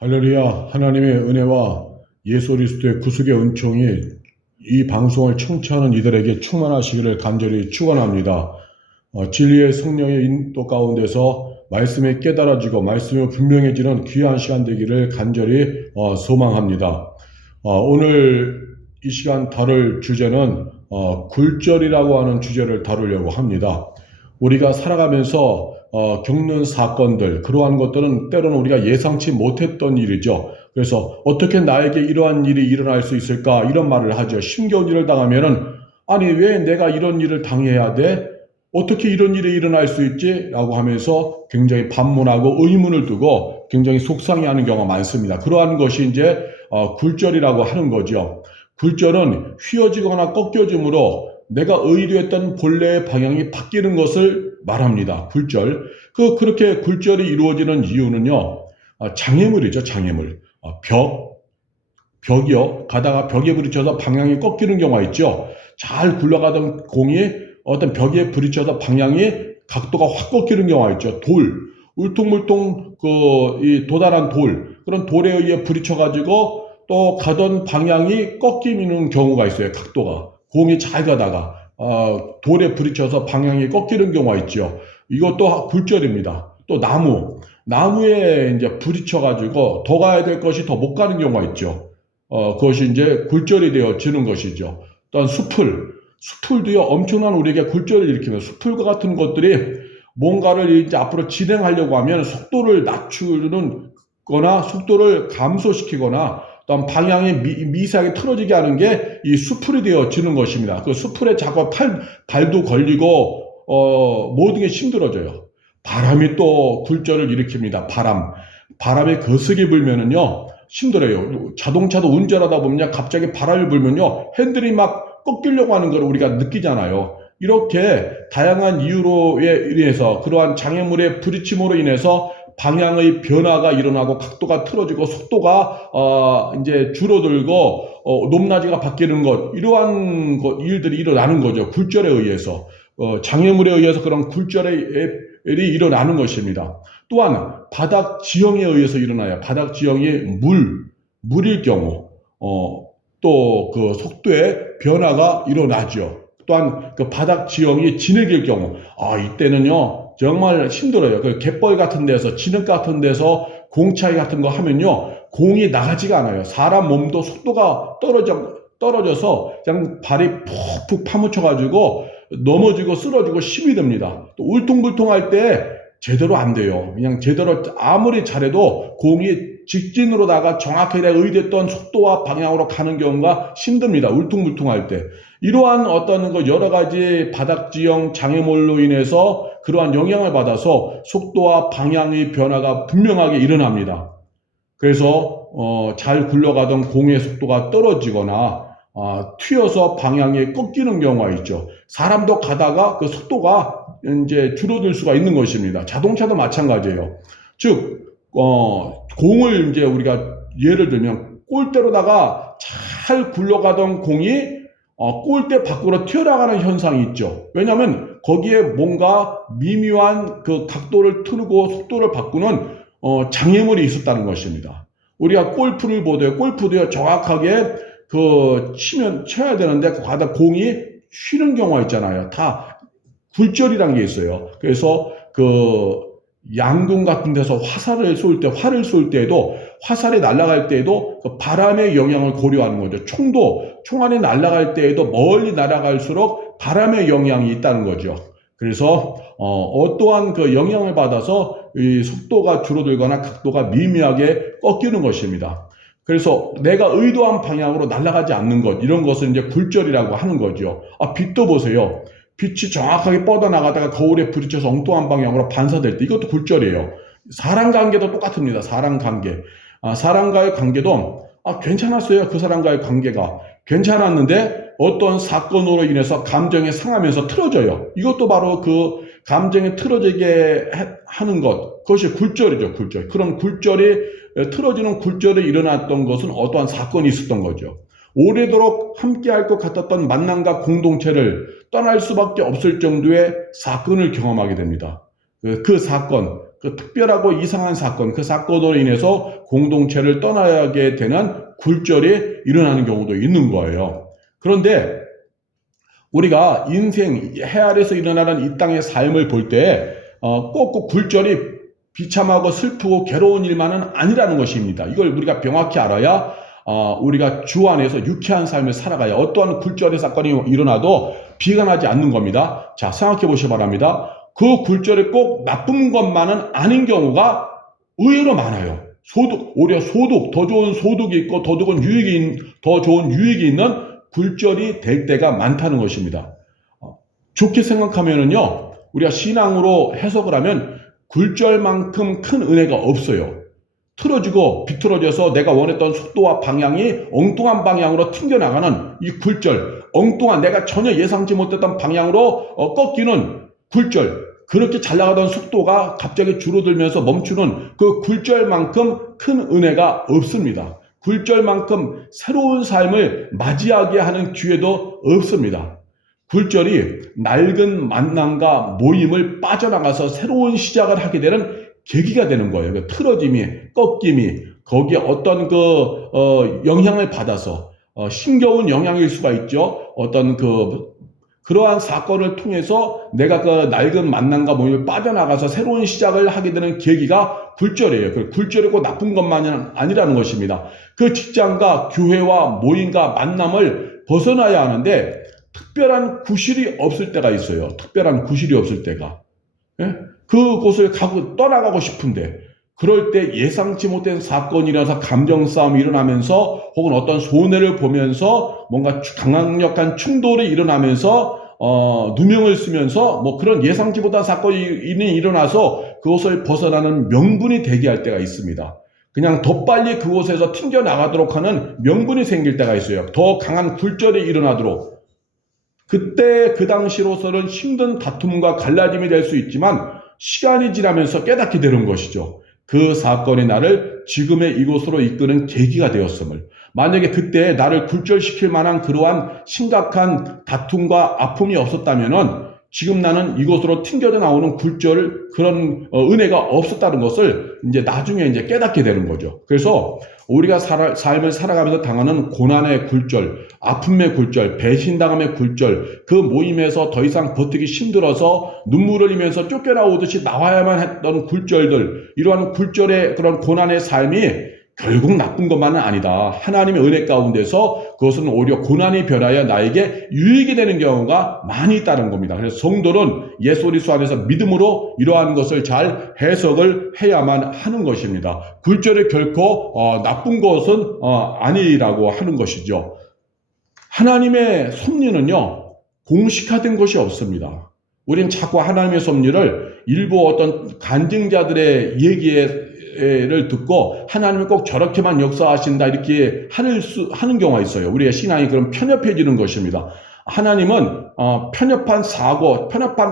할렐루야. 하나님의 은혜와 예수 그리스도의 구속의 은총이 이 방송을 청취하는 이들에게 충만하시기를 간절히 축원합니다. 진리의 성령의 인도 가운데서 말씀이 깨달아지고 말씀이 분명해지는 귀한 시간 되기를 간절히 소망합니다. 오늘 이 시간 다룰 주제는 굴절이라고 하는 주제를 다루려고 합니다. 우리가 살아가면서 겪는 사건들, 그러한 것들은 때로는 우리가 예상치 못했던 일이죠. 그래서 어떻게 나에게 이러한 일이 일어날 수 있을까? 이런 말을 하죠. 힘겨운 일을 당하면은, 아니, 왜 내가 이런 일을 당해야 돼? 어떻게 이런 일이 일어날 수 있지? 라고 하면서 굉장히 반문하고 의문을 두고 굉장히 속상해하는 경우가 많습니다. 그러한 것이 이제 굴절이라고 하는 거죠. 굴절은 휘어지거나 꺾여짐으로 내가 의도했던 본래의 방향이 바뀌는 것을 말합니다. 굴절. 그렇게 굴절이 이루어지는 이유는요, 장애물이죠, 장애물. 벽이요. 가다가 벽에 부딪혀서 방향이 꺾이는 경우가 있죠. 잘 굴러가던 공이 어떤 벽에 부딪혀서 방향이 각도가 확 꺾이는 경우가 있죠. 울퉁불퉁 이 도달한 그런 돌에 의해 부딪혀가지고 또 가던 방향이 꺾이는 경우가 있어요. 각도가. 공이 잘 가다가 돌에 부딪혀서 방향이 꺾이는 경우가 있죠. 이것도 굴절입니다. 또 나무에 이제 부딪혀가지고 더 가야 될 것이 더 못 가는 경우가 있죠. 그것이 이제 굴절이 되어지는 것이죠. 또한 수풀도요, 엄청난 우리에게 굴절을 일으키는 숲풀과 같은 것들이 뭔가를 이제 앞으로 진행하려고 하면 속도를 낮추는 거나 속도를 감소시키거나 또한 방향이 미세하게 틀어지게 하는 게 이 수풀이 되어지는 것입니다. 그 수풀에 자꾸 발도 걸리고 모든 게 힘들어져요. 바람이 또 굴절을 일으킵니다. 바람이 거세게 불면은요 힘들어요. 자동차도 운전하다 보면 갑자기 바람이 불면요 핸들이 막 꺾이려고 하는 걸 우리가 느끼잖아요. 이렇게 다양한 이유로 인해서 그러한 장애물의 부딪힘으로 인해서 방향의 변화가 일어나고 각도가 틀어지고 속도가 이제 줄어들고 높낮이가 바뀌는 것, 이러한 일들이 일어나는 거죠. 굴절에 의해서 장애물에 의해서 그런 굴절이 일어나는 것입니다. 또한 바닥 지형에 의해서 일어나요. 바닥 지형이 물일 경우 또 그 속도의 변화가 일어나죠. 또한 그 바닥 지형이 진흙일 경우 이때는요 정말 힘들어요. 그 갯벌 같은 데서 진흙 같은 데서 공차이 같은 거 하면요 공이 나가지가 않아요. 사람 몸도 속도가 떨어져서 그냥 발이 푹푹 파묻혀 가지고 넘어지고 쓰러지고 힘이 듭니다. 또 울퉁불퉁할 때 제대로 안 돼요. 그냥 제대로 아무리 잘해도 공이 직진으로다가 정확하게 내가 의도했던 속도와 방향으로 가는 경우가 힘듭니다. 울퉁불퉁할 때. 이러한 어떤 여러 가지 바닥 지형 장애물로 인해서 그러한 영향을 받아서 속도와 방향의 변화가 분명하게 일어납니다. 그래서 잘 굴러가던 공의 속도가 떨어지거나 튀어서 방향이 꺾이는 경우가 있죠. 사람도 가다가 그 속도가 이제 줄어들 수가 있는 것입니다. 자동차도 마찬가지예요. 즉, 공을 이제 우리가 예를 들면 골대로다가 잘 굴러가던 공이 골대 밖으로 튀어나가는 현상이 있죠. 왜냐하면 거기에 뭔가 미묘한 그 각도를 틀고 속도를 바꾸는 장애물이 있었다는 것입니다. 우리가 골프를 보도요. 골프도요 정확하게 쳐야 되는데 가다 공이 쉬는 경우가 있잖아요. 다 굴절이란 게 있어요. 그래서 양궁 같은 데서 활을 쏠 때에도 화살이 날아갈 때에도 그 바람의 영향을 고려하는 거죠. 총알이 날아갈 때에도 멀리 날아갈수록 바람의 영향이 있다는 거죠. 그래서 어떠한 그 영향을 받아서 이 속도가 줄어들거나 각도가 미미하게 꺾이는 것입니다. 그래서 내가 의도한 방향으로 날아가지 않는 것, 이런 것을 이제 굴절이라고 하는 거죠. 빛도 보세요. 빛이 정확하게 뻗어나가다가 거울에 부딪혀서 엉뚱한 방향으로 반사될 때 이것도 굴절이에요. 사람 관계도 똑같습니다. 사람 관계. 사람과의 관계도 괜찮았어요. 그 사람과의 관계가. 괜찮았는데 어떤 사건으로 인해서 감정이 상하면서 틀어져요. 이것도 바로 그 감정이 틀어지게 하는 것. 그것이 굴절이죠. 굴절. 그런 틀어지는 굴절이 일어났던 것은 어떠한 사건이 있었던 거죠. 오래도록 함께할 것 같았던 만남과 공동체를 떠날 수밖에 없을 정도의 사건을 경험하게 됩니다. 그 사건, 그 특별하고 이상한 사건, 그 사건으로 인해서 공동체를 떠나게 되는 굴절이 일어나는 경우도 있는 거예요. 그런데 우리가 인생, 해 아래서 일어나는 이 땅의 삶을 볼 때, 꼭 그 굴절이 비참하고 슬프고 괴로운 일만은 아니라는 것입니다. 이걸 우리가 명확히 알아야, 우리가 주 안에서 유쾌한 삶을 살아가야 어떠한 굴절의 사건이 일어나도 비관하지 않는 겁니다. 자, 생각해 보시기 바랍니다. 그 굴절이 꼭 나쁜 것만은 아닌 경우가 의외로 많아요. 오히려 더 좋은 소득이 있고, 더 좋은 유익이 있는 굴절이 될 때가 많다는 것입니다. 좋게 생각하면은요, 우리가 신앙으로 해석을 하면 굴절만큼 큰 은혜가 없어요. 틀어지고 비틀어져서 내가 원했던 속도와 방향이 엉뚱한 방향으로 튕겨나가는 이 굴절, 엉뚱한 내가 전혀 예상치 못했던 방향으로 꺾이는 굴절, 그렇게 잘 나가던 속도가 갑자기 줄어들면서 멈추는 그 굴절만큼 큰 은혜가 없습니다. 굴절만큼 새로운 삶을 맞이하게 하는 기회도 없습니다. 굴절이 낡은 만남과 모임을 빠져나가서 새로운 시작을 하게 되는 계기가 되는 거예요. 그 틀어짐이, 꺾임이, 거기에 어떤 영향을 받아서, 힘겨운 영향일 수가 있죠. 그러한 사건을 통해서 내가 그 낡은 만남과 모임을 빠져나가서 새로운 시작을 하게 되는 계기가 굴절이에요. 그 굴절이 꼭 나쁜 것만은 아니라는 것입니다. 그 직장과 교회와 모임과 만남을 벗어나야 하는데 특별한 구실이 없을 때가 있어요. 특별한 구실이 없을 때가. 예? 그곳을 떠나가고 싶은데 그럴 때 예상치 못한 사건이 일어나서 감정 싸움이 일어나면서 혹은 어떤 손해를 보면서 뭔가 강력한 충돌이 일어나면서 누명을 쓰면서 그런 예상치 못한 사건이 일어나서 그것을 벗어나는 명분이 되게 할 때가 있습니다. 그냥 더 빨리 그곳에서 튕겨나가도록 하는 명분이 생길 때가 있어요. 더 강한 굴절이 일어나도록. 그때 그 당시로서는 힘든 다툼과 갈라짐이 될 수 있지만 시간이 지나면서 깨닫게 되는 것이죠. 그 사건이 나를 지금의 이곳으로 이끄는 계기가 되었음을. 만약에 그때 나를 굴절시킬 만한 그러한 심각한 다툼과 아픔이 없었다면은 지금 나는 이곳으로 튕겨져 나오는 그런 은혜가 없었다는 것을 나중에 깨닫게 되는 거죠. 그래서 우리가 삶을 살아가면서 당하는 고난의 굴절, 아픔의 굴절, 배신당함의 굴절, 그 모임에서 더 이상 버티기 힘들어서 눈물을 흘리면서 쫓겨나오듯이 나와야만 했던 굴절들, 이러한 굴절의 그런 고난의 삶이 결국 나쁜 것만은 아니다. 하나님의 은혜 가운데서 그것은 오히려 고난이 변하여 나에게 유익이 되는 경우가 많이 있다는 겁니다. 그래서 성도는 예수 그리스도 안에서 믿음으로 이러한 것을 잘 해석을 해야만 하는 것입니다. 굴절이 결코 나쁜 것은 아니라고 하는 것이죠. 하나님의 섭리는요, 공식화된 것이 없습니다. 우리는 자꾸 하나님의 섭리를 일부 어떤 간증자들의 얘기를 듣고 하나님이 꼭 저렇게만 역사하신다 이렇게 하는 경우가 있어요. 우리의 신앙이 그럼 편협해지는 것입니다. 하나님은 편협한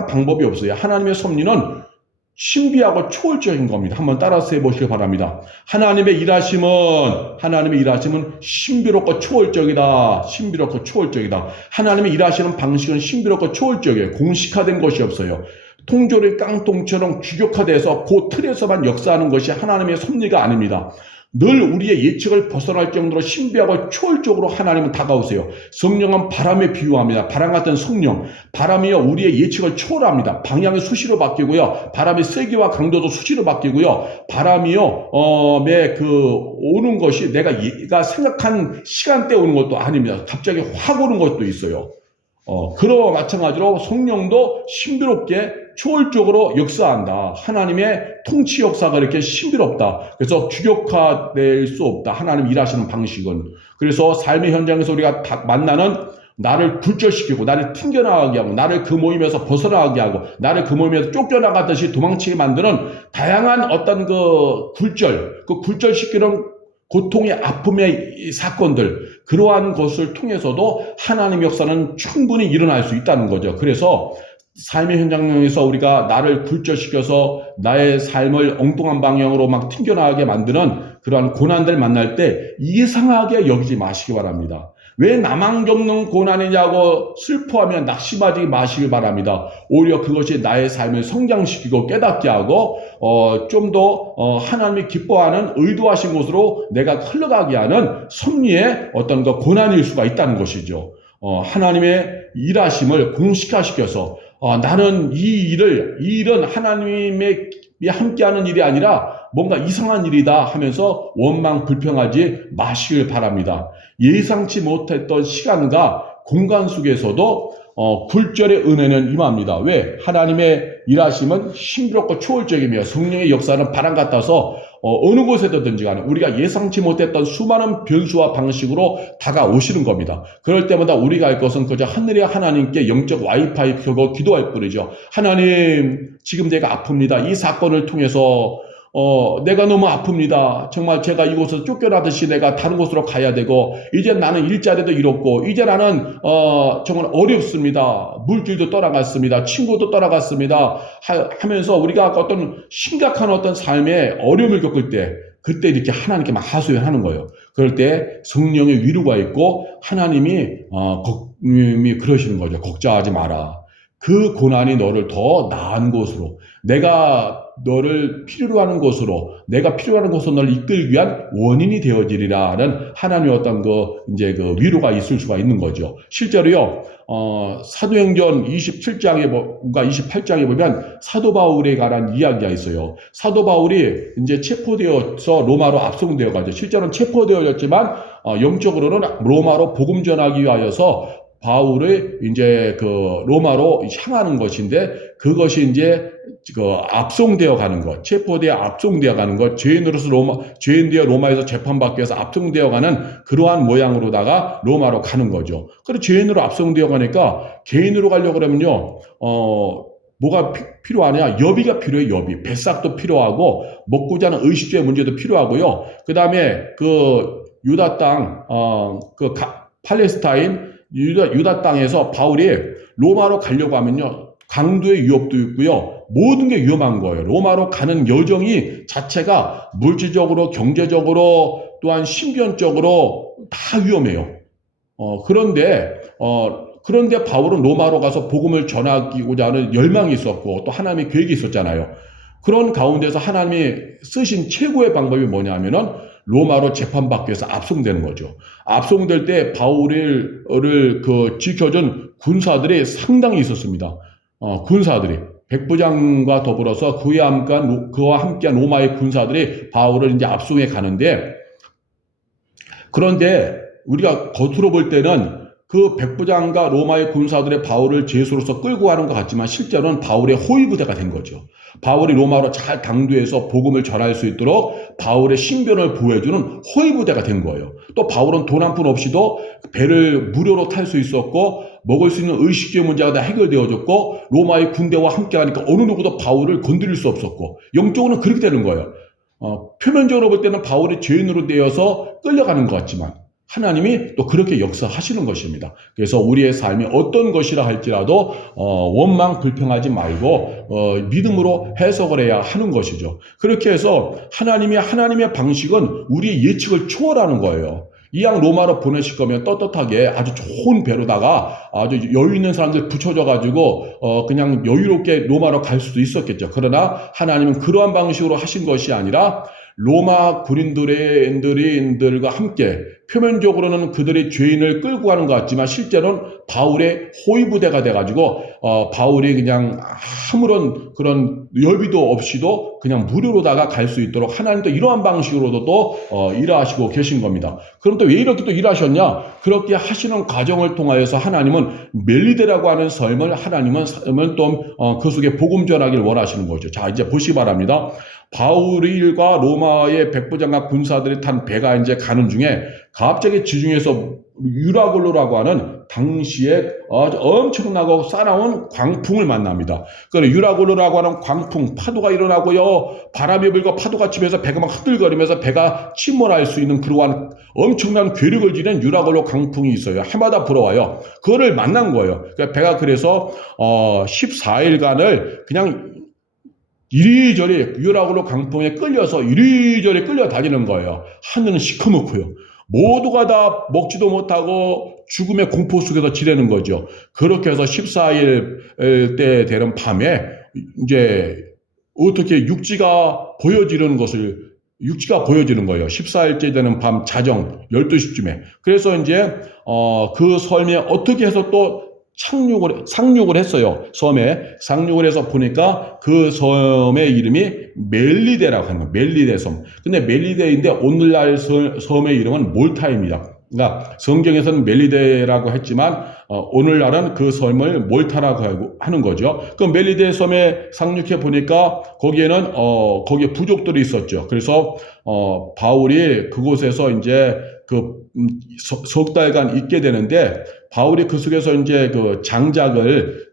방법이 없어요. 하나님의 섭리는 신비하고 초월적인 겁니다. 한번 따라서 해보시기 바랍니다. 하나님의 일하심은 신비롭고 초월적이다. 신비롭고 초월적이다. 하나님의 일하시는 방식은 신비롭고 초월적이에요. 공식화된 것이 없어요. 통조림 깡통처럼 규격화돼서 그 틀에서만 역사하는 것이 하나님의 섭리가 아닙니다. 늘 우리의 예측을 벗어날 정도로 신비하고 초월적으로 하나님은 다가오세요. 성령은 바람에 비유합니다. 바람 같은 성령. 바람이요, 우리의 예측을 초월합니다. 방향이 수시로 바뀌고요. 바람의 세기와 강도도 수시로 바뀌고요. 바람이요, 오는 것이 내가 생각한 시간대에 오는 것도 아닙니다. 갑자기 확 오는 것도 있어요. 그와 마찬가지로 성령도 신비롭게 초월적으로 역사한다. 하나님의 통치 역사가 이렇게 신비롭다. 그래서 규격화될 수 없다. 하나님 일하시는 방식은. 그래서 삶의 현장에서 우리가 만나는 나를 굴절시키고 나를 튕겨나가게 하고 나를 그 모임에서 벗어나가게 하고 나를 그 모임에서 쫓겨나가듯이 도망치게 만드는 다양한 어떤 그 굴절시키는 고통의 아픔의 사건들, 그러한 것을 통해서도 하나님의 역사는 충분히 일어날 수 있다는 거죠. 그래서 삶의 현장에서 우리가 나를 굴절시켜서 나의 삶을 엉뚱한 방향으로 막 튕겨나가게 만드는 그러한 고난들 만날 때 이상하게 여기지 마시기 바랍니다. 왜 나만 겪는 고난이냐고 슬퍼하며 낙심하지 마시길 바랍니다. 오히려 그것이 나의 삶을 성장시키고 깨닫게 하고 좀 더 하나님이 기뻐하는 의도하신 곳으로 내가 흘러가게 하는 섭리의 어떤 그 고난일 수가 있다는 것이죠. 하나님의 일하심을 공식화시켜서 나는 이 일은 하나님의 함께하는 일이 아니라 뭔가 이상한 일이다 하면서 원망 불평하지 마시길 바랍니다. 예상치 못했던 시간과 공간 속에서도 굴절의 은혜는 임합니다. 왜? 하나님의 일하심은 신비롭고 초월적이며 성령의 역사는 바람 같아서 어느 곳에든지 간에 우리가 예상치 못했던 수많은 변수와 방식으로 다가오시는 겁니다. 그럴 때마다 우리가 할 것은 그저 하늘의 하나님께 영적 와이파이 켜고 기도할 뿐이죠. 하나님, 지금 내가 아픕니다. 이 사건을 통해서 내가 너무 아픕니다. 정말 제가 이곳에서 쫓겨나듯이 내가 다른 곳으로 가야 되고, 이제 나는 일자리도 잃었고, 이제 나는, 정말 어렵습니다. 물질도 떠나갔습니다. 친구도 떠나갔습니다. 하면서 우리가 어떤 심각한 어떤 삶의 어려움을 겪을 때, 그때 이렇게 하나님께 막 하소연하는 거예요. 그럴 때 성령의 위로가 있고, 하나님이 그러시는 거죠. 걱정하지 마라. 그 고난이 너를 더 나은 곳으로, 내가 너를 필요로 하는 곳으로, 내가 필요로 하는 곳으로 너를 이끌기 위한 원인이 되어지리라는 하나님의 어떤 그 위로가 있을 수가 있는 거죠. 실제로요, 사도행전 27장과 28장에 보면 사도 바울에 관한 이야기가 있어요. 사도 바울이 이제 체포되어서 로마로 압송되어 가죠. 실제로는 체포되어졌지만, 영적으로는 로마로 복음 전하기 위하여서 바울을 이제 로마로 향하는 것인데, 그것이 이제 압송되어 가는 것, 체포되어 압송되어 가는 것, 죄인으로서 죄인되어 로마에서 재판받기 위해서 압송되어 가는 그러한 모양으로다가 로마로 가는 거죠. 그리고 죄인으로 압송되어 가니까 개인으로 가려고 그러면요, 뭐가 필요하냐? 여비가 필요해, 여비. 배삭도 필요하고, 먹고자 하는 의식주의 문제도 필요하고요. 그 다음에 유다 땅, 팔레스타인, 유다 땅에서 바울이 로마로 가려고 하면요, 강도의 위협도 있고요, 모든 게 위험한 거예요. 로마로 가는 여정이 자체가 물질적으로, 경제적으로, 또한 신변적으로 다 위험해요. 그런데 바울은 로마로 가서 복음을 전하고자 하는 열망이 있었고, 또 하나님의 계획이 있었잖아요. 그런 가운데서 하나님이 쓰신 최고의 방법이 뭐냐면은 로마로 재판받기 위해서 압송되는 거죠. 압송될 때 바울을 지켜준 군사들이 상당히 있었습니다. 군사들이 백부장과 더불어서 그와 함께한 로마의 군사들이 바울을 이제 압송해 가는데, 그런데 우리가 겉으로 볼 때는 그 백부장과 로마의 군사들의 바울을 죄수로서 끌고 가는 것 같지만 실제로는 바울의 호위부대가 된 거죠. 바울이 로마로 잘 당도해서 복음을 전할 수 있도록 바울의 신변을 보호해주는 호위부대가 된 거예요. 또 바울은 돈 한 푼 없이도 배를 무료로 탈 수 있었고, 먹을 수 있는 의식주의 문제가 다 해결되어졌고, 로마의 군대와 함께 하니까 어느 누구도 바울을 건드릴 수 없었고, 영적으로는 그렇게 되는 거예요. 표면적으로 볼 때는 바울이 죄인으로 되어서 끌려가는 것 같지만 하나님이 또 그렇게 역사하시는 것입니다. 그래서 우리의 삶이 어떤 것이라 할지라도 원망 불평하지 말고 믿음으로 해석을 해야 하는 것이죠. 그렇게 해서 하나님의 방식은 우리의 예측을 초월하는 거예요. 이왕 로마로 보내실 거면 떳떳하게 아주 좋은 배로다가 아주 여유 있는 사람들 붙여져 가지고 그냥 여유롭게 로마로 갈 수도 있었겠죠. 그러나 하나님은 그러한 방식으로 하신 것이 아니라 로마 군인들과 함께 표면적으로는 그들의 죄인을 끌고 가는 것 같지만 실제로는 바울의 호위부대가 돼가지고 바울이 그냥 아무런 그런 여비도 없이도 그냥 무료로다가 갈 수 있도록 하나님도 이러한 방식으로도 또 일하시고 계신 겁니다. 그럼 또 왜 이렇게 또 일하셨냐? 그렇게 하시는 과정을 통하여서 하나님은 멜리데라고 하는 하나님은 또 그 속에 복음 전하기를 원하시는 거죠. 자, 이제 보시기 바랍니다. 바울과 로마의 백부장과 군사들이 탄 배가 이제 가는 중에 갑자기 지중해에서 유라굴로라고 하는 당시에 아주 엄청나고 싸나운 광풍을 만납니다. 그 유라굴로라고 하는 광풍, 파도가 일어나고요, 바람이 불고 파도가 치면서 배가 막 흔들거리면서 배가 침몰할 수 있는 그러한 엄청난 괴력을 지닌 유라굴로 광풍이 있어요. 해마다 불어와요. 그거를 만난 거예요. 배가 그래서 14일간을 그냥 이리저리 유라굴로 강풍에 끌려서 이리저리 끌려다니는 거예요. 하늘은 시커멓고요. 모두가 다 먹지도 못하고 죽음의 공포 속에서 지내는 거죠. 그렇게 해서 14일 때 되는 밤에 이제 어떻게 육지가 보여지는 거예요. 14일째 되는 밤 자정 12시쯤에. 그래서 이제 그 섬에 어떻게 해서 또 상륙을 했어요. 섬에 상륙을 해서 보니까 그 섬의 이름이 멜리데라고 하는 거예요. 멜리데 섬. 근데 멜리데인데 오늘날 섬의 이름은 몰타입니다. 그러니까 성경에서는 멜리데라고 했지만 오늘날은 그 섬을 몰타라고 하는 거죠. 그 멜리데 섬에 상륙해 보니까 거기에는 거기에 부족들이 있었죠. 그래서 바울이 그곳에서 이제 석 달간 있게 되는데 바울이 그 속에서 이제 그 장작을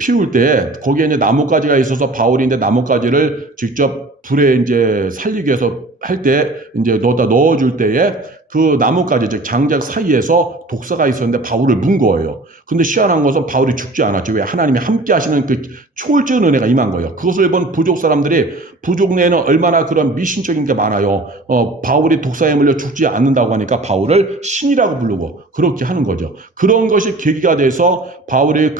피울 때 거기에 이제 나뭇가지가 있어서 바울이 이제 나뭇가지를 직접 불에 이제 살리기 위해서 할 때 이제 넣어줄 때에 그 나뭇가지 즉 장작 사이에서 독사가 있었는데 바울을 문 거예요. 근데 희한한 것은 바울이 죽지 않았죠. 왜? 하나님이 함께 하시는 그 초월적인 은혜가 임한 거예요. 그것을 본 부족 사람들이 부족 내에는 얼마나 그런 미신적인 게 많아요. 바울이 독사에 물려 죽지 않는다고 하니까 바울을 신이라고 부르고 그렇게 하는 거죠. 그런 것이 계기가 돼서 바울이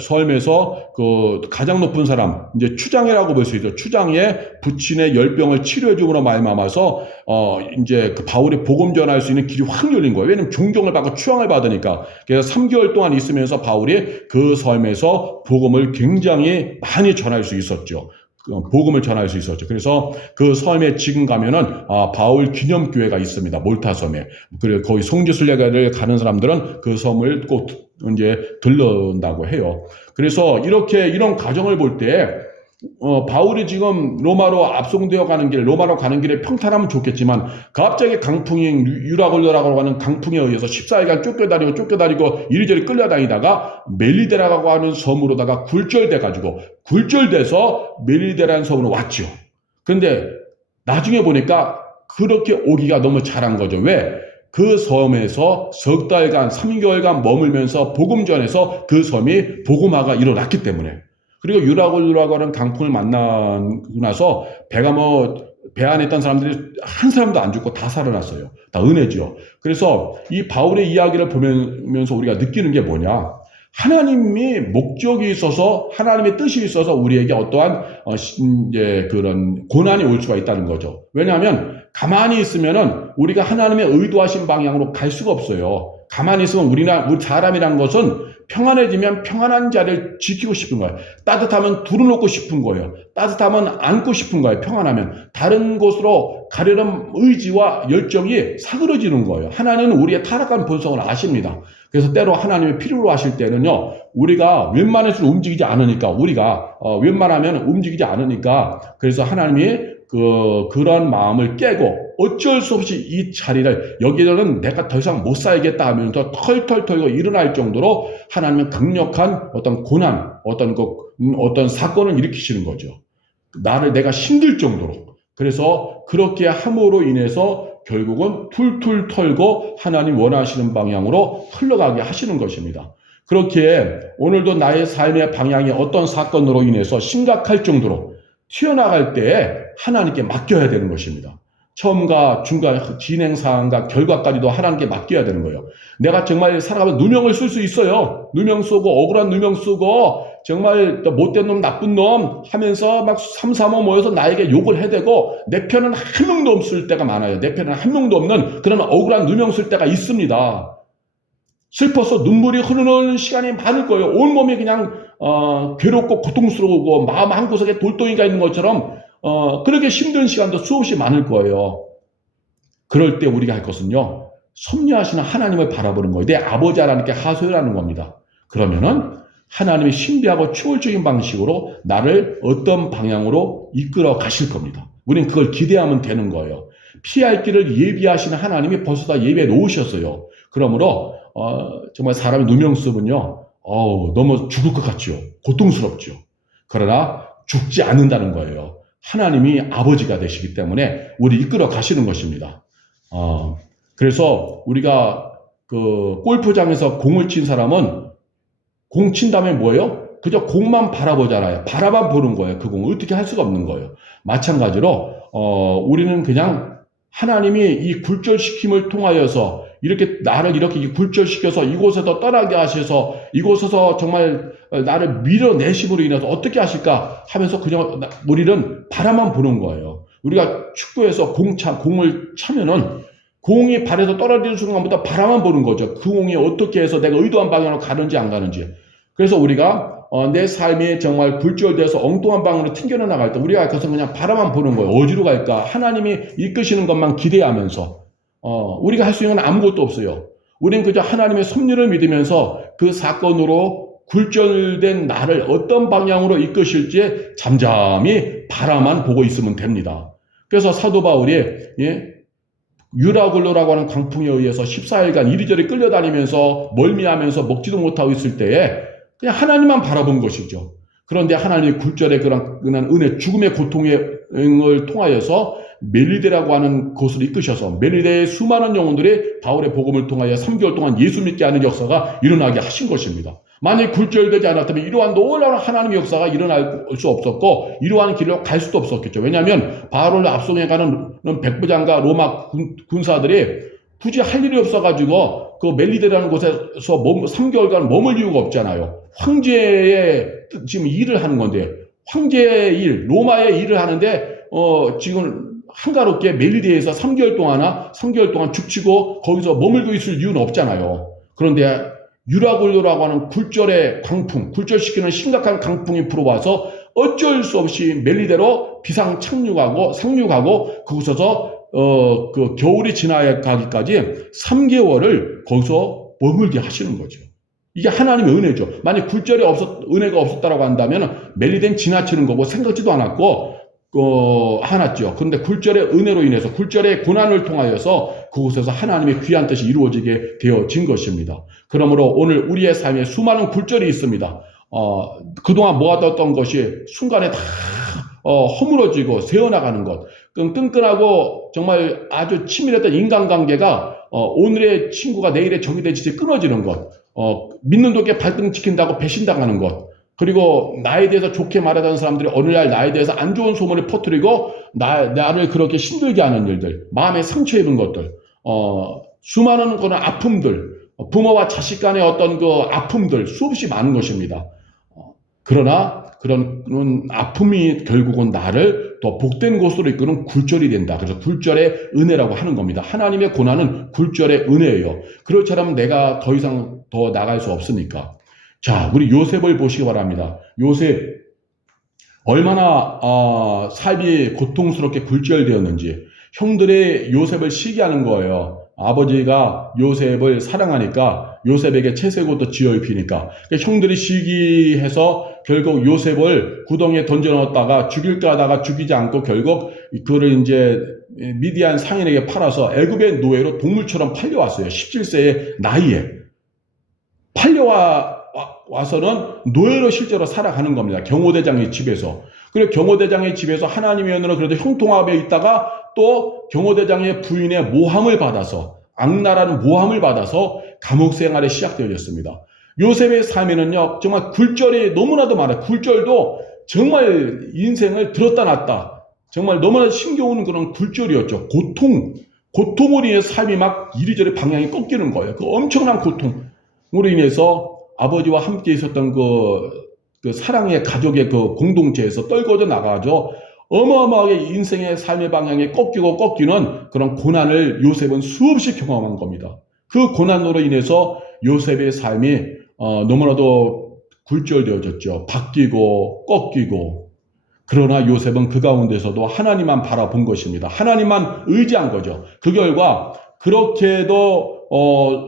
섬에서 그 가장 높은 사람 이제 추장이라고 볼 수 있죠. 추장의 부친의 열병을 치료해 줌으로 말미암아서 이제 그 바울이 복음 전할 수 있는 길이 확 열린 거예요. 왜냐면 존경을 받고 추앙을 받으니까. 그래서 3개월 동안 있으면서 바울이 그 섬에서 복음을 굉장히 많이 전할 수 있었죠. 복음을 전할 수 있었죠. 그래서 그 섬에 지금 가면은 바울 기념교회가 있습니다. 몰타 섬에. 그리고 거기 송지순례를 가는 사람들은 그 섬을 꼭 이제 들른다고 해요. 그래서 이런 과정을 볼 때 바울이 지금 로마로 가는 길에 평탄하면 좋겠지만 갑자기 강풍이 유라굴라라고 하는 강풍에 의해서 14일간 쫓겨다니고 이리저리 끌려다니다가 멜리데라고 하는 섬으로다가 굴절돼서 멜리데라는 섬으로 왔죠. 그런데 나중에 보니까 그렇게 오기가 너무 잘한 거죠. 왜? 그 섬에서 석 달간 3개월간 머물면서 복음 전해서 그 섬이 복음화가 일어났기 때문에. 그리고 유라굴라고 하는 강풍을 만나고 나서 배 안에 있던 사람들이 한 사람도 안 죽고 다 살아났어요. 다 은혜죠. 그래서 이 바울의 이야기를 보면서 우리가 느끼는 게 뭐냐? 하나님이 목적이 있어서 하나님의 뜻이 있어서 우리에게 어떠한 이제 그런 고난이 올 수가 있다는 거죠. 왜냐하면 가만히 있으면은 우리가 하나님의 의도하신 방향으로 갈 수가 없어요. 가만히 있으면 우리 사람이라는 것은 평안해지면 평안한 자리를 지키고 싶은 거예요. 따뜻하면 둘러놓고 싶은 거예요. 따뜻하면 안고 싶은 거예요. 평안하면. 다른 곳으로 가려는 의지와 열정이 사그러지는 거예요. 하나님은 우리의 타락한 본성을 아십니다. 그래서 때로 하나님이 필요로 하실 때는요, 우리가 웬만해서 움직이지 않으니까, 그래서 하나님이 그런 마음을 깨고 어쩔 수 없이 이 자리를 여기서는 내가 더 이상 못 살겠다 하면서 털털 털고 일어날 정도로 하나님은 강력한 어떤 고난, 어떤 사건을 일으키시는 거죠. 내가 힘들 정도로. 그래서 그렇게 함으로 인해서 결국은 툴툴 털고 하나님 원하시는 방향으로 흘러가게 하시는 것입니다. 그렇게 오늘도 나의 삶의 방향이 어떤 사건으로 인해서 심각할 정도로 튀어나갈 때 하나님께 맡겨야 되는 것입니다. 처음과 중간 진행 사항과 결과까지도 하나님께 맡겨야 되는 거예요. 내가 정말 살아가면 누명을 쓸 수 있어요. 누명 쓰고 억울한 누명 쓰고 정말 못된 놈 나쁜 놈 하면서 막 삼삼오 모여서 나에게 욕을 해대고 내 편은 한 명도 없을 때가 많아요. 내 편은 한 명도 없는 그런 억울한 누명 쓸 때가 있습니다. 슬퍼서 눈물이 흐르는 시간이 많을 거예요. 온몸이 그냥 괴롭고 고통스러우고 마음 한구석에 돌덩이가 있는 것처럼 그렇게 힘든 시간도 수없이 많을 거예요. 그럴 때 우리가 할 것은요, 섭리하시는 하나님을 바라보는 거예요. 내 아버지 하나님께 하소연하는 겁니다. 그러면은 하나님이 신비하고 초월적인 방식으로 나를 어떤 방향으로 이끌어 가실 겁니다. 우리는 그걸 기대하면 되는 거예요. 피할 길을 예비하시는 하나님이 벌써 다 예비해 놓으셨어요. 그러므로 정말 사람이 누명 쓰면요, 너무 죽을 것 같죠. 고통스럽죠. 그러나 죽지 않는다는 거예요. 하나님이 아버지가 되시기 때문에 우리 이끌어 가시는 것입니다. 그래서 우리가 그 골프장에서 공을 친 사람은 공 친 다음에 뭐예요? 그저 공만 바라보잖아요. 바라만 보는 거예요. 그 공을 어떻게 할 수가 없는 거예요. 마찬가지로 우리는 그냥 하나님이 이 굴절시킴을 통하여서 이렇게 나를 이렇게 굴절시켜서 이곳에서 떠나게 하셔서 이곳에서 정말 나를 밀어내심으로 인해서 어떻게 하실까 하면서 그냥 우리는 바라만 보는 거예요. 우리가 축구에서 공을 차면은 공이 발에서 떨어지는 순간부터 바라만 보는 거죠. 그 공이 어떻게 해서 내가 의도한 방향으로 가는지 안 가는지. 그래서 우리가 내 삶이 정말 굴절돼서 엉뚱한 방향으로 튕겨 나갈 때 우리가 그것은 그냥 바라만 보는 거예요. 어디로 갈까? 하나님이 이끄시는 것만 기대하면서 우리가 할 수 있는 건 아무것도 없어요. 우리는 그저 하나님의 섭리를 믿으면서 그 사건으로 굴절된 나를 어떤 방향으로 이끄실지 잠잠히 바라만 보고 있으면 됩니다. 그래서 사도 바울이 유라굴로라고 하는 광풍에 의해서 14일간 이리저리 끌려다니면서 멀미하면서 먹지도 못하고 있을 때에 그냥 하나님만 바라본 것이죠. 그런데 하나님의 굴절의 그런 은혜, 죽음의 고통을 통하여서 멜리데라고 하는 곳을 이끄셔서 멜리데의 수많은 영혼들이 바울의 복음을 통하여 3개월 동안 예수 믿게 하는 역사가 일어나게 하신 것입니다. 만약 굴절되지 않았다면 이러한 놀라운 하나님의 역사가 일어날 수 없었고 이러한 길로 갈 수도 없었겠죠. 왜냐하면 바울을 압송해가는 백부장과 로마 군사들이 굳이 할 일이 없어가지고 그 멜리데라는 곳에서 3개월간 머물 이유가 없잖아요. 황제의 지금 일을 하는 건데 황제의 일, 로마의 일을 하는데 지금 한가롭게 멜리데에서 3개월 동안 죽치고 거기서 머물고 있을 이유는 없잖아요. 그런데 유라굴로라고 하는 굴절의 광풍, 굴절시키는 심각한 강풍이 불어와서 어쩔 수 없이 멜리데로 비상 상륙하고 그곳에서 그 겨울이 지나가기까지 3개월을 거기서 머물게 하시는 거죠. 이게 하나님의 은혜죠. 만약 은혜가 없었다라고 한다면 멜리데는 지나치는 거고 생각지도 않았고 하나죠. 그런데 굴절의 은혜로 인해서 굴절의 고난을 통하여서 그곳에서 하나님의 귀한 뜻이 이루어지게 되어진 것입니다. 그러므로 오늘 우리의 삶에 수많은 굴절이 있습니다. 그동안 모아뒀던 것이 순간에 다 허물어지고 새어나가는 것, 끈끈하고 정말 아주 치밀했던 인간관계가 오늘의 친구가 내일의 적이 되듯이 끊어지는 것, 믿는 도끼에 발등 찍힌다고 배신당하는 것, 그리고 나에 대해서 좋게 말하던 사람들이 어느 날 나에 대해서 안 좋은 소문을 퍼뜨리고 나를 그렇게 힘들게 하는 일들, 마음에 상처 입은 것들, 수많은 그런 아픔들, 부모와 자식 간의 어떤 그 아픔들 수없이 많은 것입니다. 그러나 그런 아픔이 결국은 나를 더 복된 곳으로 이끄는 굴절이 된다. 그래서 굴절의 은혜라고 하는 겁니다. 하나님의 고난은 굴절의 은혜예요. 그렇지 않으면 내가 더 이상 더 나갈 수 없으니까. 자, 우리 요셉을 보시기 바랍니다. 요셉 얼마나 삶이 고통스럽게 굴절되었는지 형들이 요셉을 시기하는 거예요. 아버지가 요셉을 사랑하니까 요셉에게 채색옷도 지어 입히니까 형들이 시기해서 결국 요셉을 구덩이에 던져 넣었다가 죽일까 하다가 죽이지 않고 결국 그를 이제 미디안 상인에게 팔아서 애굽의 노예로 동물처럼 팔려왔어요. 17세의 나이에 팔려와서는 노예로 실제로 살아가는 겁니다. 경호대장의 집에서. 그리고 경호대장의 집에서 하나님의 은혜로 그래도 형통함에 있다가 또 경호대장의 부인의 모함을 받아서 악랄한 모함을 받아서 감옥 생활이 시작되어졌습니다. 요셉의 삶에는요 정말 굴절이 너무나도 많아요. 굴절도 정말 인생을 들었다 놨다 정말 너무나 심겨우는 그런 굴절이었죠. 고통으로 인해 삶이 막 이리저리 방향이 꺾이는 거예요. 그 엄청난 고통으로 인해서 아버지와 함께 있었던 그 사랑의 가족의 그 공동체에서 떨궈져 나가죠. 어마어마하게 인생의 삶의 방향이 꺾이는 그런 고난을 요셉은 수없이 경험한 겁니다. 그 고난으로 인해서 요셉의 삶이 너무나도 굴절되어졌죠. 바뀌고 꺾이고. 그러나 요셉은 그 가운데서도 하나님만 바라본 것입니다. 하나님만 의지한 거죠. 그 결과 그렇게도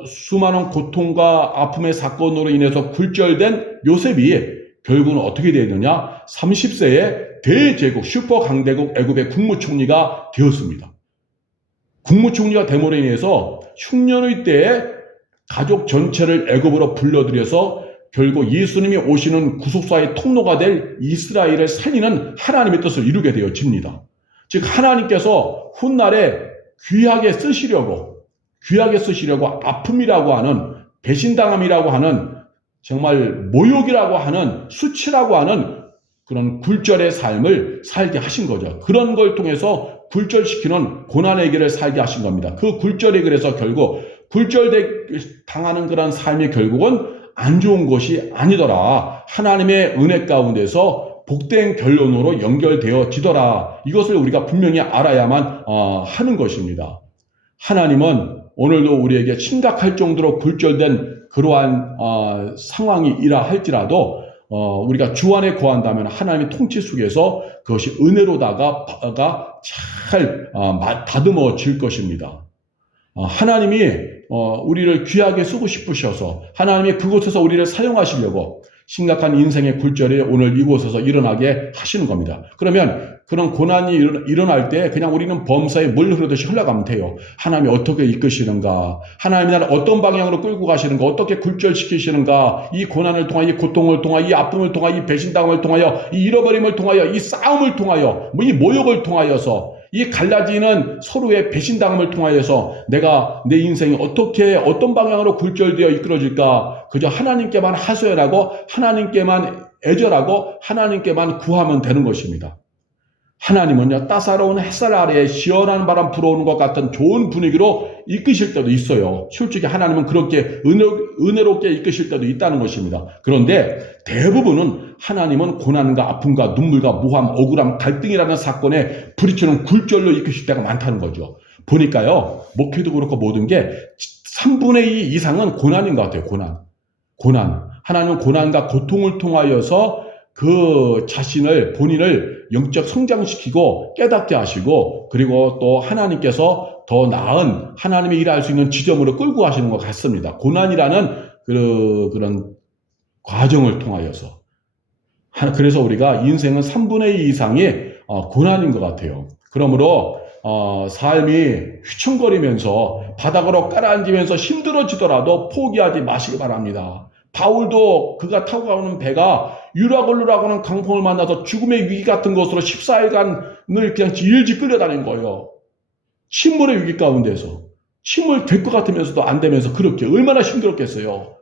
수많은 고통과 아픔의 사건으로 인해서 굴절된 요셉이 결국은 어떻게 되느냐? 30세에 대제국 슈퍼 강대국 애굽의 국무총리가 되었습니다. 국무총리가 됨으로 인해서 흉년의 때에 가족 전체를 애굽으로 불러들여서 결국 예수님이 오시는 구속사의 통로가 될 이스라엘을 살리는 하나님의 뜻을 이루게 되어집니다. 즉 하나님께서 훗날에 귀하게 쓰시려고 아픔이라고 하는 배신당함이라고 하는 정말 모욕이라고 하는 수치라고 하는 그런 굴절의 삶을 살게 하신 거죠. 그런 걸 통해서 굴절시키는 고난의 길을 살게 하신 겁니다. 그 굴절의 길에서 결국 당하는 그런 삶이 결국은 안 좋은 것이 아니더라. 하나님의 은혜 가운데서 복된 결론으로 연결되어지더라. 이것을 우리가 분명히 알아야만 하는 것입니다. 하나님은 오늘도 우리에게 심각할 정도로 굴절된 그러한 상황이라 할지라도 우리가 주 안에 거한다면 하나님의 통치 속에서 그것이 은혜로다가 잘 다듬어질 것입니다. 하나님이 우리를 귀하게 쓰고 싶으셔서 하나님이 그곳에서 우리를 사용하시려고 심각한 인생의 굴절이 오늘 이곳에서 일어나게 하시는 겁니다. 그러면 그런 고난이 일어날 때 그냥 우리는 범사에 물 흐르듯이 흘러가면 돼요. 하나님이 어떻게 이끄시는가, 하나님이 나를 어떤 방향으로 끌고 가시는가, 어떻게 굴절시키시는가, 이 고난을 통하여, 이 고통을 통하여, 이 아픔을 통하여, 이 배신당함을 통하여, 이 잃어버림을 통하여, 이 싸움을 통하여, 이 모욕을 통하여서, 이 갈라지는 서로의 배신당함을 통하여서 내가 내 인생이 어떻게 어떤 방향으로 굴절되어 이끌어질까 그저 하나님께만 하소연하고 하나님께만 애절하고 하나님께만 구하면 되는 것입니다. 하나님은요, 따사로운 햇살 아래에 시원한 바람 불어오는 것 같은 좋은 분위기로 이끄실 때도 있어요. 솔직히 하나님은 그렇게 은혜롭게 이끄실 때도 있다는 것입니다. 그런데 대부분은 하나님은 고난과 아픔과 눈물과 모함, 억울함, 갈등이라는 사건에 부딪히는 굴절로 이끄실 때가 많다는 거죠. 보니까요, 목회도 그렇고 모든 게 3분의 2 이상은 고난인 것 같아요. 고난. 하나님은 고난과 고통을 통하여서 그 본인을 영적 성장시키고 깨닫게 하시고 그리고 또 하나님께서 더 나은 하나님의 일할 수 있는 지점으로 끌고 가시는 것 같습니다. 고난이라는 그런 과정을 통하여서. 그래서 우리가 인생은 3분의 2 이상이 고난인 것 같아요. 그러므로 삶이 휘청거리면서 바닥으로 깔아앉으면서 힘들어지더라도 포기하지 마시기 바랍니다. 바울도 그가 타고 가는 배가 유라굴루라고 하는 강풍을 만나서 죽음의 위기 같은 것으로 14일간을 그냥 일지 끌려다닌 거예요. 침몰의 위기 가운데서. 침몰 될 것 같으면서도 안 되면서 그렇게 얼마나 힘들었겠어요.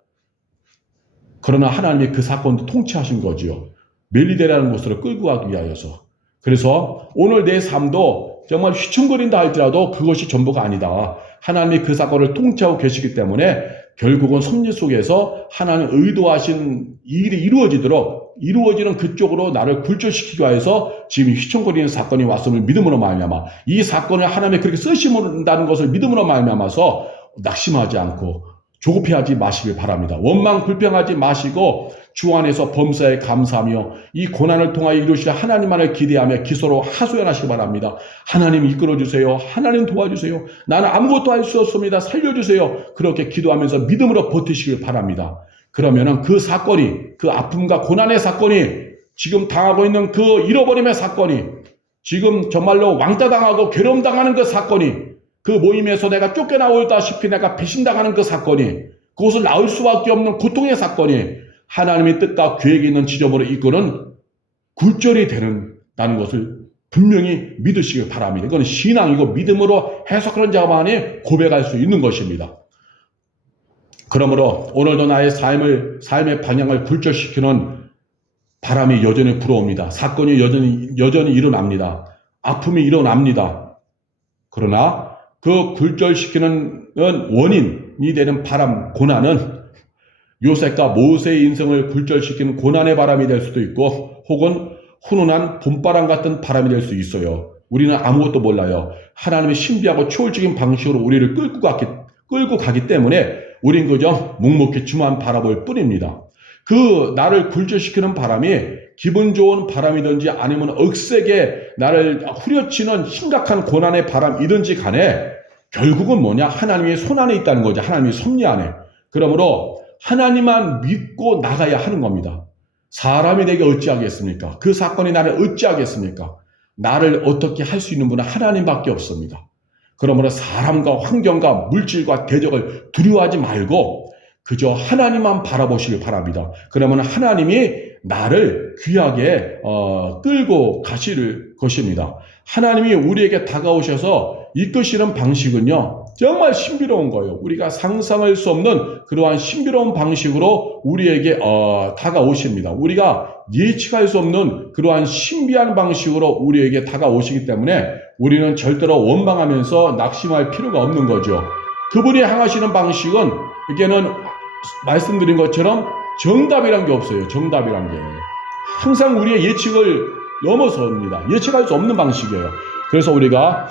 그러나 하나님이 그 사건도 통치하신 거지요. 멜리데라는 곳으로 끌고 가기 위하여서. 그래서 오늘 내 삶도 정말 휘청거린다 할지라도 그것이 전부가 아니다. 하나님이 그 사건을 통치하고 계시기 때문에 결국은 섭리 속에서 하나님 의도하신 일이 이루어지는 그쪽으로 나를 굴절시키기 위해서 지금 휘청거리는 사건이 왔음을 믿음으로 말미암아 이 사건을 하나님이 그렇게 쓰신다는 것을 믿음으로 말미암아서 낙심하지 않고 조급해하지 마시길 바랍니다. 원망 불평하지 마시고 주 안에서 범사에 감사하며 이 고난을 통하여 이루실 하나님만을 기대하며 기도로 하소연하시기 바랍니다. 하나님 이끌어주세요. 하나님 도와주세요. 나는 아무것도 할 수 없습니다. 살려주세요. 그렇게 기도하면서 믿음으로 버티시길 바랍니다. 그러면은 그 사건이, 그 아픔과 고난의 사건이, 지금 당하고 있는 그 잃어버림의 사건이, 지금 정말로 왕따당하고 괴로움당하는 그 사건이, 그 모임에서 내가 쫓겨나올다시피 내가 배신당하는 그 사건이, 그것을 나올 수밖에 없는 고통의 사건이 하나님의 뜻과 계획이 있는 지점으로 이끄는 굴절이 되는다는 것을 분명히 믿으시길 바랍니다. 이건 신앙이고 믿음으로 해석하는 자만이 고백할 수 있는 것입니다. 그러므로 오늘도 나의 삶의 방향을 굴절시키는 바람이 여전히 불어옵니다. 사건이 여전히 일어납니다. 아픔이 일어납니다. 그러나 그 굴절시키는 원인이 되는 바람, 고난은 요셉과 모세의 인생을 굴절시키는 고난의 바람이 될 수도 있고 혹은 훈훈한 봄바람 같은 바람이 될 수 있어요. 우리는 아무것도 몰라요. 하나님의 신비하고 초월적인 방식으로 우리를 끌고 가기 때문에 우린 그저 묵묵히 주만 바라볼 뿐입니다. 그 나를 굴절시키는 바람이 기분 좋은 바람이든지 아니면 억세게 나를 후려치는 심각한 고난의 바람이든지 간에 결국은 뭐냐? 하나님의 손 안에 있다는 거죠. 하나님의 섭리 안에. 그러므로 하나님만 믿고 나가야 하는 겁니다. 사람이 내게 어찌하겠습니까? 그 사건이 나를 어찌하겠습니까? 나를 어떻게 할 수 있는 분은 하나님밖에 없습니다. 그러므로 사람과 환경과 물질과 대적을 두려워하지 말고 그저 하나님만 바라보시길 바랍니다. 그러면 하나님이 나를 귀하게 끌고 가실 것입니다. 하나님이 우리에게 다가오셔서 이끄시는 방식은요, 정말 신비로운 거예요. 우리가 상상할 수 없는 그러한 신비로운 방식으로 우리에게 다가오십니다. 우리가 예측할 수 없는 그러한 신비한 방식으로 우리에게 다가오시기 때문에 우리는 절대로 원망하면서 낙심할 필요가 없는 거죠. 그분이 향하시는 방식은 이게는 말씀드린 것처럼 정답이란 게 없어요. 정답이란 게 항상 우리의 예측을 넘어섭니다. 예측할 수 없는 방식이에요. 그래서 우리가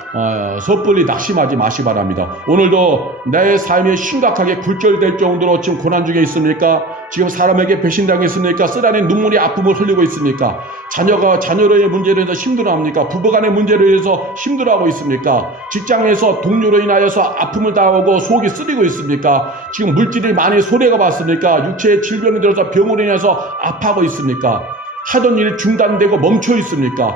섣불리 낙심하지 마시 바랍니다. 오늘도 내 삶이 심각하게 굴절될 정도로 지금 고난 중에 있습니까? 지금 사람에게 배신당했습니까? 쓰라린 눈물이 아픔을 흘리고 있습니까? 자녀로의 문제로 인해서 힘들어합니까? 부부간의 문제로 인해서 힘들어하고 있습니까? 직장에서 동료로 인하여서 아픔을 당하고 속이 쓰리고 있습니까? 지금 물질이 많이 손해가 봤습니까? 육체의 질병이 들어서 병으로 인해서 아파하고 있습니까? 하던 일이 중단되고 멈춰 있습니까?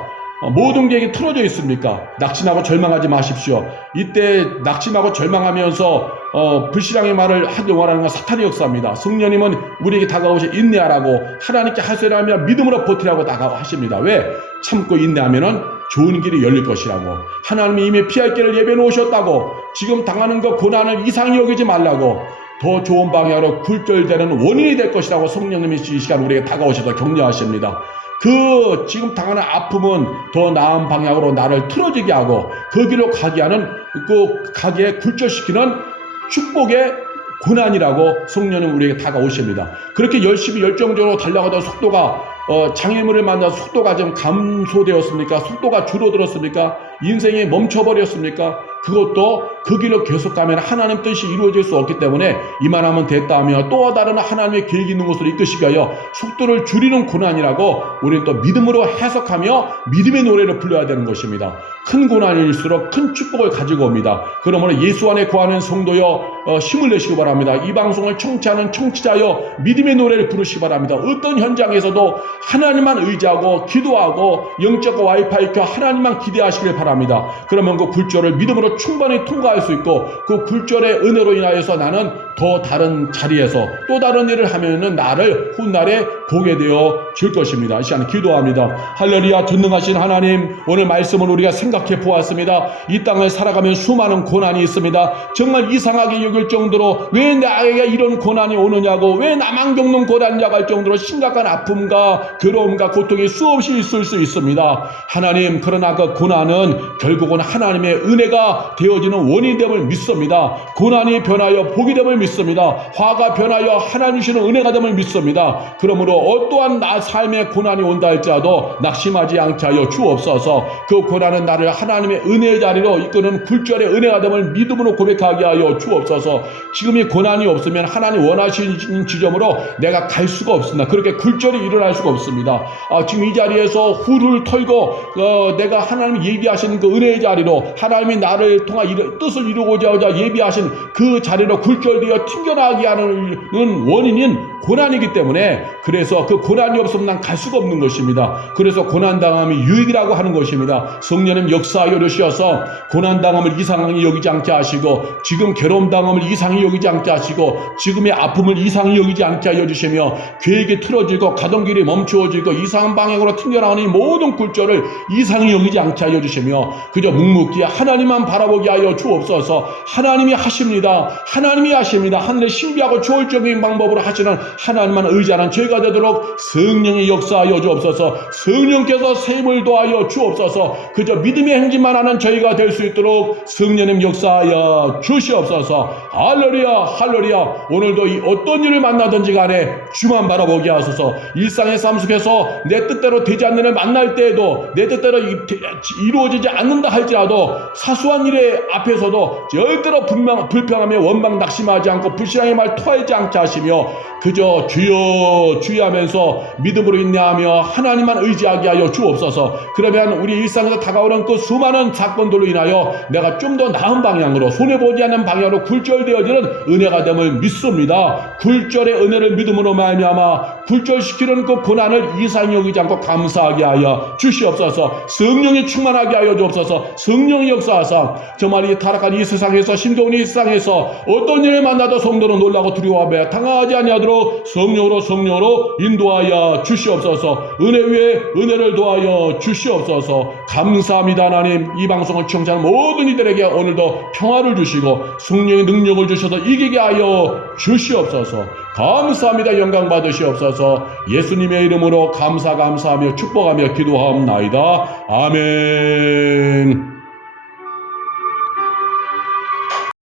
모든 계획이 틀어져 있습니까? 낙심하고 절망하지 마십시오. 이때 낙심하고 절망하면서 불신앙의 말을 하길 원하는 건 사탄의 역사입니다. 성령님은 우리에게 다가오셔 인내하라고, 하나님께 하소연하며 믿음으로 버티라고 다가오십니다. 왜? 참고 인내하면은 좋은 길이 열릴 것이라고. 하나님이 이미 피할 길을 예배해 놓으셨다고. 지금 당하는 것 고난을 이상히 여기지 말라고. 더 좋은 방향으로 굴절되는 원인이 될 것이라고 성령님이 이 시간 우리에게 다가오셔서 격려하십니다. 그 지금 당하는 아픔은 더 나은 방향으로 나를 틀어지게 하고 그 길로 가게 하는, 가게 굴절시키는 축복의 고난이라고 성령은 우리에게 다가오십니다. 그렇게 열심히 열정적으로 달려가던 속도가 장애물을 만나서 속도가 좀 감소되었습니까? 속도가 줄어들었습니까? 인생이 멈춰버렸습니까? 그것도 그 길로 계속 가면 하나님 뜻이 이루어질 수 없기 때문에 이만하면 됐다 하며 또 다른 하나님의 계획이 있는 곳으로 이끄시게 하여 속도를 줄이는 고난이라고 우리는 또 믿음으로 해석하며 믿음의 노래를 불러야 되는 것입니다. 큰 고난일수록 큰 축복을 가지고 옵니다. 그러므로 예수 안에 거하는 성도여 힘을 내시기 바랍니다. 이 방송을 청취하는 청취자여 믿음의 노래를 부르시기 바랍니다. 어떤 현장에서도 하나님만 의지하고 기도하고 영적 와이파이 켜 하나님만 기대하시길 바랍니다. 그러면 그 굴절을 믿음으로 충분히 통과할 수 있고 그 굴절의 은혜로 인하여서 나는 더 다른 자리에서 또 다른 일을 하면은 나를 훗날에 보게 되어 줄 것입니다. 이 시간 기도합니다. 할렐루야. 전능하신 하나님, 오늘 말씀을 우리가 생각해 보았습니다. 이 땅을 살아가면 수많은 고난이 있습니다. 정말 이상하게 여길 정도로 왜 나에게 이런 고난이 오느냐고, 왜 나만 겪는 고난이냐고 할 정도로 심각한 아픔과 괴로움과 고통이 수없이 있을 수 있습니다. 하나님, 그러나 그 고난은 결국은 하나님의 은혜가 되어지는 원인이 됨을 믿습니다. 고난이 변하여 복이 됨을 믿습니다. 화가 변하여 하나님 주시는 은혜가 됨을 믿습니다. 그러므로 어떠한 나 삶의 고난이 온다 할지라도 낙심하지 않게 하여 주옵소서. 그 고난은 나를 하나님의 은혜의 자리로 이끄는 굴절의 은혜가 됨을 믿음으로 고백하게 하여 주옵소서. 지금 이 고난이 없으면 하나님 원하시는 지점으로 내가 갈 수가 없습니다. 그렇게 굴절이 일어날 수가 없습니다. 지금 이 자리에서 훌훌 털고 내가 하나님이 예비하신 그 은혜의 자리로 하나님이 나를 통한 뜻을 이루고자 하자 예비하신 그 자리로 굴절되어 튕겨나가게 하는 원인인 고난이기 때문에, 그래서 그 고난이 없으면 난 갈 수가 없는 것입니다. 그래서 고난당함이 유익이라고 하는 것입니다. 성령님 역사하여 주셔서 고난당함을 이상하게 여기지 않게 하시고, 지금 괴로움당함을 이상히 여기지 않게 하시고, 지금의 아픔을 이상히 여기지 않게 하여 주시며, 계획이 틀어지고 가던 길이 멈추어지고 이상한 방향으로 튕겨나가는 이 모든 굴절을 이상히 여기지 않게 하여 주시며, 그저 묵묵히 하나님만 바라보게 하여 주옵소서. 하나님이 하십니다. 하나님이 하십니다. 하늘의 신비하고 초월적인 방법으로 하시는 하나님만 의지하는 저희가 되도록 성령의 역사하여 주옵소서. 성령께서 세임을 도하여 주옵소서. 그저 믿음의 행진만 하는 저희가 될 수 있도록 성령님 역사하여 주시옵소서. 할렐루야, 할렐루야. 오늘도 이 어떤 일을 만나든지 간에 주만 바라보게 하소서. 일상의 삶 속에서 내 뜻대로 되지 않는 일 만날 때에도 내 뜻대로 이루어지지 않는다 할지라도 사소한 일의 앞에서도 절대로 불평하며 원망 낙심하지 않고 불신앙의 말 토하지 않게 하시며, 그저 주여 주의하면서 믿음으로 인내하며 하나님만 의지하게 하여 주옵소서. 그러면 우리 일상에서 다가오는 그 수많은 사건들로 인하여 내가 좀 더 나은 방향으로, 손해보지 않는 방향으로 굴절되어지는 은혜가 됨을 믿습니다. 굴절의 은혜를 믿음으로 말미암아 굴절시키는 그 고난을 이상히 여기지 않고 감사하게 하여 주시옵소서. 성령이 충만하게 하여 주옵소서. 성령이 역사하사 정말 이 타락한 이 세상에서, 힘겨운 이 세상에서 어떤 일을 만나도 성도는 놀라고 두려워하며 당하지 아니하도록 성령으로 인도하여 주시옵소서. 은혜 위에 은혜를 도하여 주시옵소서. 감사합니다. 하나님, 이 방송을 청취하는 모든 이들에게 오늘도 평화를 주시고 성령의 능력을 주셔서 이기게 하여 주시옵소서. 감사합니다. 영광 받으시옵소서. 예수님의 이름으로 감사하며 축복하며 기도하옵나이다. 아멘.